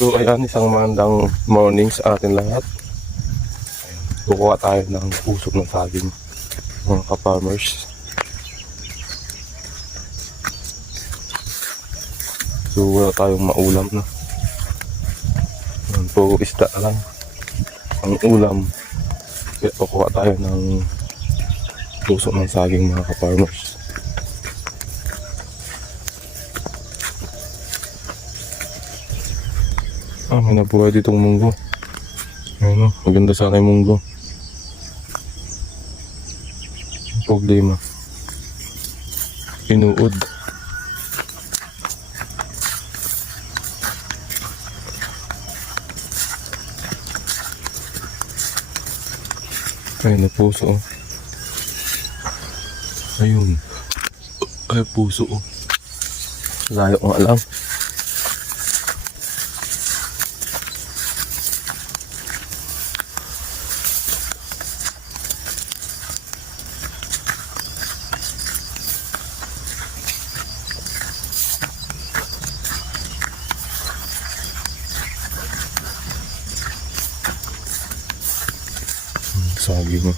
So ayan, isang magandang morning sa atin lahat. Ayan, tayo ng usok ng saging mga ka-farmers. So wala tayong maulam na. Ayan, puro isda lang. Ang ulam. Kaya kukuha tayo ng usok ng saging mga ka-farmers. Ah, may nabuhay ditong munggo. Ayun o, maganda sana yung munggo. Problema. Inuod. Ay, na puso oh. Ayun. Ay, puso oh. Layo nga lang. sabihin.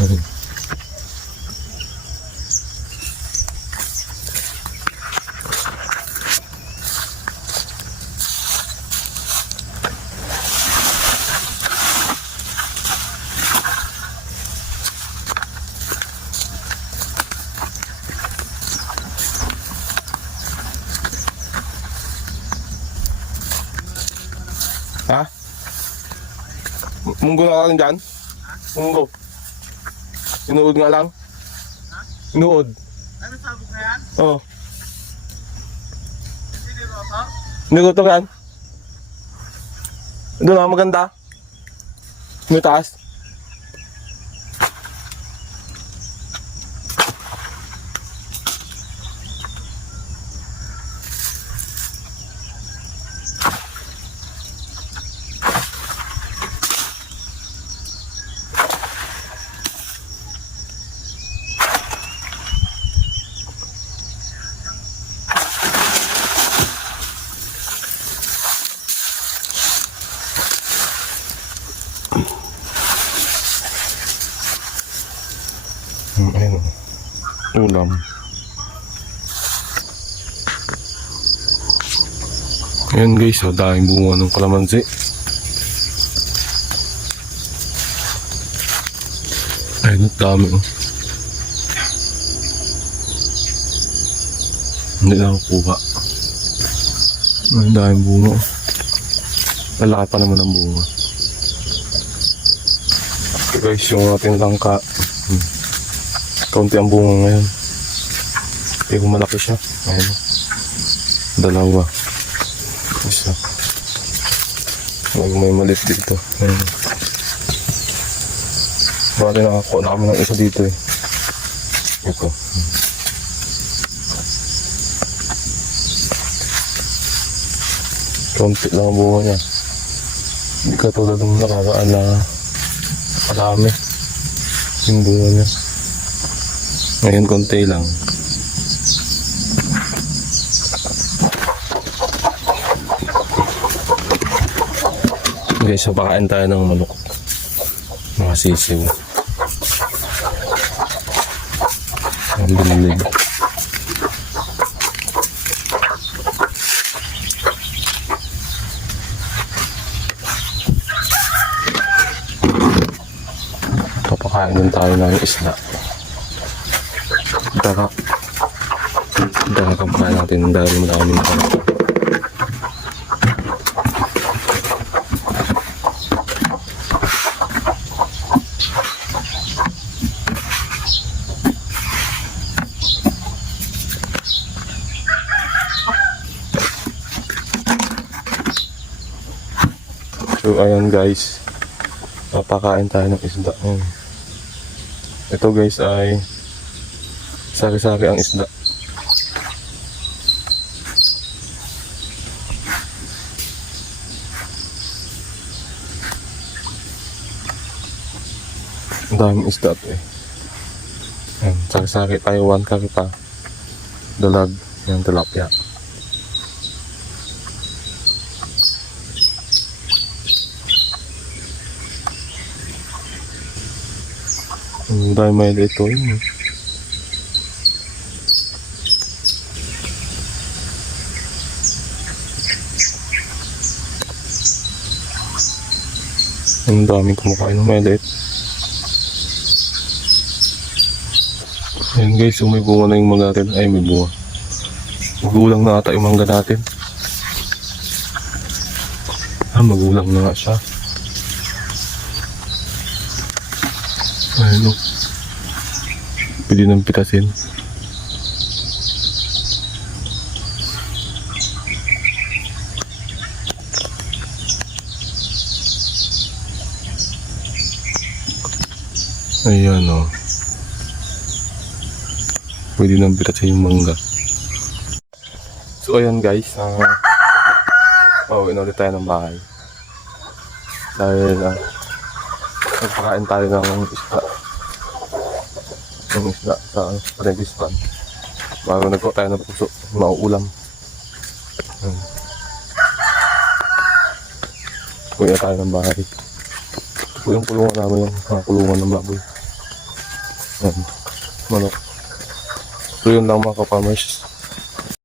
Ayun. Ha? Munggo na lang dyan? Munggo. Inuod nga lang? Inuod. Ano sabi ko yan? Oo. Oh. Niluto yan? Doon ako maganda. May taas. Ulam. Ayan guys, oh, daming bunga ng kalamansi. Ayun, ang dami oh. Hindi na ako kuha. Ang daming bunga oh. Lalaki pa naman ang bunga. Okay guys, yung ating langka. Hmm. Kaunti ang bunga ngayon. Pero malaki siya. Ayun. oh. Dalawa. Isa. May, may malit dito. Ayun. Baka nakakuha na kami ng isa dito eh. Ito. Kaunti lang ang bunga niya. Hindi katulad ng nakakaan na marami. Yung bunga niya. Ngayon konti lang. Okay, so pakain tayo ng manok. Mga sisiw. Ang bilib. Papakain din tayo ng isda. Daga. Daga kampahan natin dahil madami na kami. So ayan guys. Papakain tayo ng isda. Ayan. Ito guys ay Sari-sari ang isda. Ang daming isda to eh. Sari-sari curry pa. Dalag. Yung tilapia. Ang dami may dito yun. eh. Ang daming kumakain ng meliit. Ayan guys, so may bunga na yung mga natin. Ay, may bunga. Magulang na ata yung mangga natin. Ah, magulang na nga siya. Ayun o. Pwede nang pitasin. Ayan o. Pwede nang pitasin yung mangga. So ayan guys, ah uh, uwi na ulit tayo ng bahay. Dahil uh, nagpakain tayo ng isda. Ng isda sa Registan. Bago nagkuha tayo ng puso, mauulam. Uwi na tayo ng bahay. Kulungan namin yung mga kulungan ng baboy. Ayan. Manok. So yun lang mga kapamers.